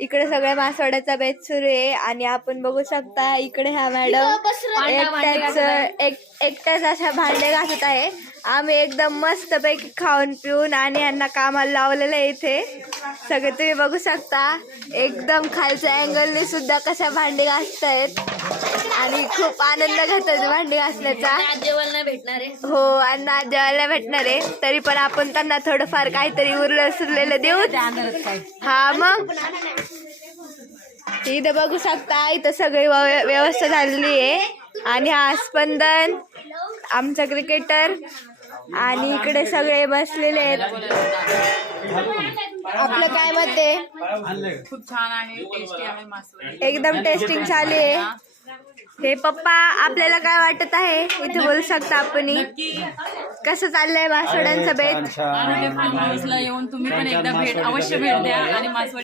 इकडे सगळ्या मासवड्याचा बेत सुरू आहे आणि आपण बघू शकता इकडे ह्या मॅडम एकट्याच अशा भांडे घासत आहे. आम्ही एकदम मस्त पैकी खाऊन पिऊन आणि यांना कामाला लावलेलं आहे. इथे सगळे तुम्ही बघू शकता एकदम खालच्या अँगलने सुद्धा कशा भांडे घासतायत आणि खूप आनंद घेतात भांडी घासण्याचा. जेवायला नाही भेटणार आहे. हो, अण्णा जेवायला भेटणार आहे. तरी पण आपण त्यांना थोडंफार काहीतरी उरलं सुरलेलं देऊ. हा मग इथं बघू शकता इथं सगळी व्यवस्था झालेली आहे आणि हा स्पंदन आमचा क्रिकेटर आणि इकडे सगळे बसलेले आहेत. आपलं काय मत आहे? खूप छान आहे, टेस्टी आहे मासवडी. एकदम टेस्टिंग चालू आहे. हे पप्पा आपल्याला काय वाटत आहे इथे बोलू शकता आपण? कसं चाललंय मासवड्यांचं बेत? येऊन तुम्ही पण एकदा अवश्य भेट द्या आणि मासवडी